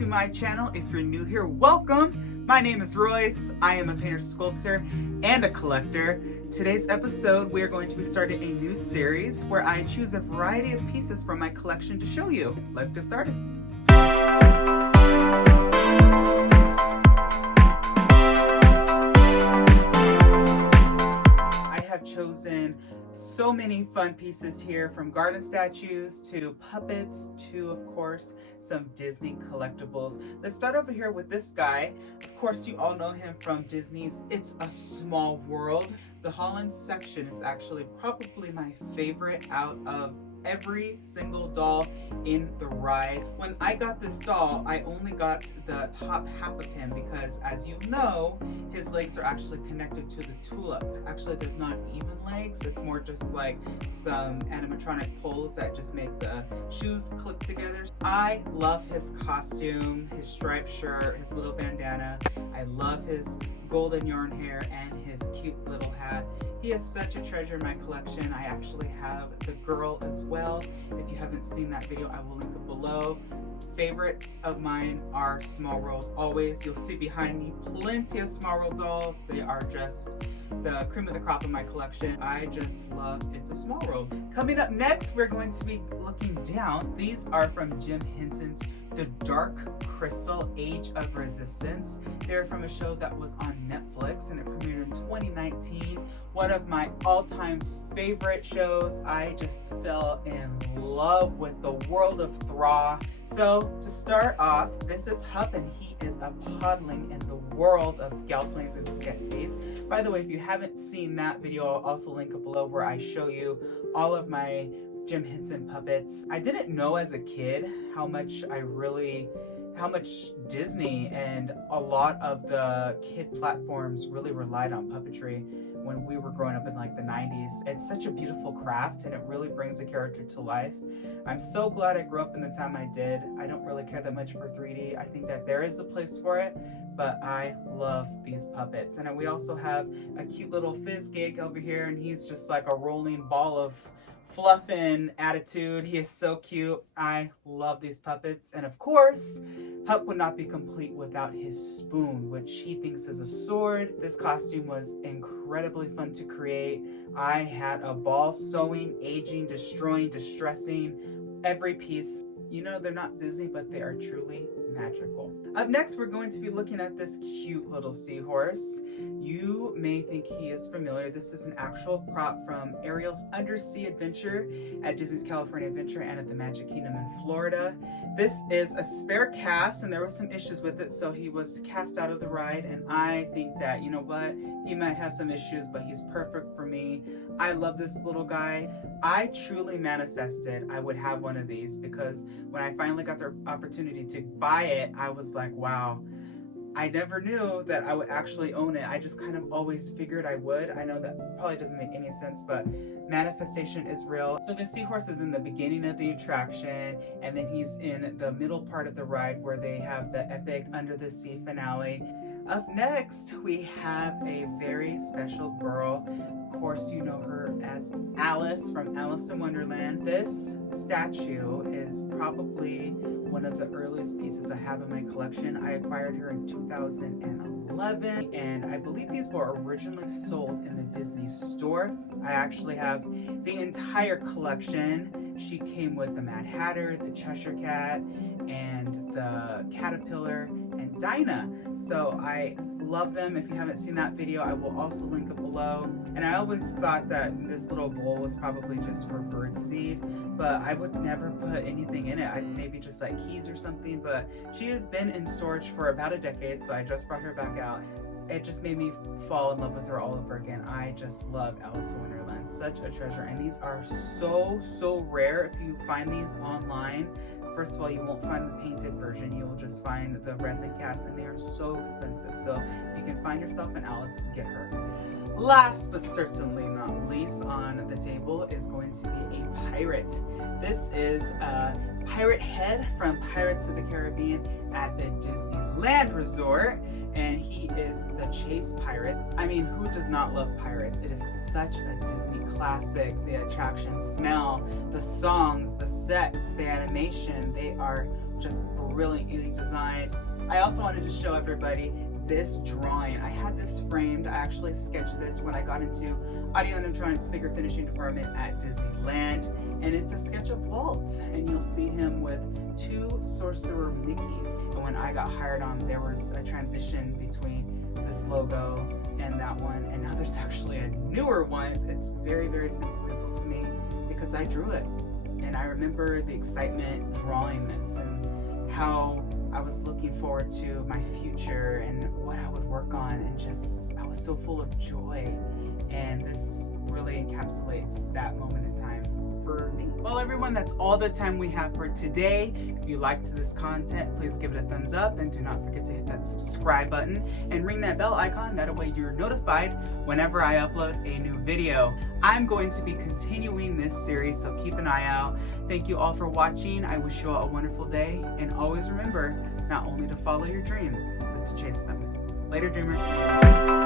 to my channel. If you're new here, welcome. My name is Royce. I am a painter, sculptor, and a collector. Today's episode, we are going to be starting a new series where I choose a variety of pieces from my collection to show you. Let's get started. I have chosen so many fun pieces here, from garden statues to puppets to, of course, some Disney collectibles. Let's start over here with this guy. Of course, you all know him from Disney's It's a Small World. The Holland section is actually probably my favorite out of every single doll in the ride. When I got this doll, I only got the top half of him because, as you know, his legs are actually connected to the tulip. Actually, there's not even legs. It's more just like some animatronic poles that just make the shoes click together. I love his costume, his striped shirt, his little bandana. I love his golden yarn hair and his cute little hat. He is such a treasure in my collection. I actually have the girl as well. If you haven't seen that video, I will link it below. Favorites of mine are Small World always. You'll see behind me plenty of Small World dolls. They are just the cream of the crop in my collection. I just love It's a Small World. Coming up next, we're going to be looking down. These are from Jim Henson's The Dark Crystal Age of Resistance. They're from a show that was on Netflix and it premiered in 2019. One of my all-time favorite shows. I just fell in love with the world of Thra. So to start off, this is Hup, and he is a podling in the world of Galplanes and Skeksis. By the way, if you haven't seen that video, I'll also link it below where I show you all of my Jim Henson puppets. I didn't know as a kid how much Disney and a lot of the kid platforms really relied on puppetry when we were growing up in like the 90s. It's such a beautiful craft and it really brings the character to life. I'm so glad I grew up in the time I did. I don't really care that much for 3D. I think that there is a place for it, but I love these puppets. And then we also have a cute little fizz gig over here, and he's just like a rolling ball of fluff and attitude. He is so cute. I love these puppets. And of course, Hup would not be complete without his spoon, which he thinks is a sword. This costume was incredibly fun to create. I had a ball sewing, aging, destroying, distressing every piece. You know, they're not Disney, but they are truly magical. Up next, we're going to be looking at this cute little seahorse. You may think he is familiar. This is an actual prop from Ariel's Undersea Adventure at Disney's California Adventure and at the Magic Kingdom in Florida. This is a spare cast, and there were some issues with it, so he was cast out of the ride, and I think that, you know what, he might have some issues, but he's perfect for me. I love this little guy. I truly manifested I would have one of these, because when I finally got the opportunity to buy it, I was like, wow, I never knew that I would actually own it. I just kind of always figured I would. I know that probably doesn't make any sense, but manifestation is real. So the seahorse is in the beginning of the attraction, and then he's in the middle part of the ride where they have the epic Under the Sea finale. Up next, we have a very special girl. Of course, you know her as Alice from Alice in Wonderland. This statue is probably one of the earliest pieces I have in my collection. I acquired her in 2011, and I believe these were originally sold in the Disney store. I actually have the entire collection. She came with the Mad Hatter, the Cheshire Cat, and the Caterpillar, and Dinah. So I love them. If you haven't seen that video, I will also link it below. And I always thought that this little bowl was probably just for bird seed, but I would never put anything in it. I'd maybe just like keys or something, but she has been in storage for about a decade, so I just brought her back out. It just made me fall in love with her all over again. I just love Alice in Wonderland, such a treasure. And these are so rare. If you find these online, first of all, you won't find the painted version. You will just find the resin cast, and they are so expensive. So if you can find yourself an Alice, get her. Last but certainly not least on the table is going to be a pirate. This is a pirate head from Pirates of the Caribbean at the Disneyland Resort, and he is the chase pirate. I mean, who does not love pirates? It is such a Disney classic. The attractions smell, the songs, the sets, the animation, they are just brilliant. brilliantly designed. I also wanted to show everybody this drawing. I had this framed. I actually sketched this when I got into audio animatronics figure finishing department at Disneyland, and it's a sketch of Walt, and you'll see him with 2 sorcerer Mickeys. And when I got hired on, there was a transition between this logo and that one, and now there's actually a newer one. It's very, very sentimental to me because I drew it, and I remember the excitement drawing this and how I was looking forward to my future and what I would work on, and just I was so full of joy, and this really encapsulates that moment in time for me. Well everyone, that's all the time we have for today. If you liked this content, please give it a thumbs up, and do not forget to hit that subscribe button and ring that bell icon. That way you're notified whenever I upload a new video. I'm going to be continuing this series, so keep an eye out. Thank you all for watching. I wish you all a wonderful day, and always remember not only to follow your dreams, but to chase them. Later, dreamers.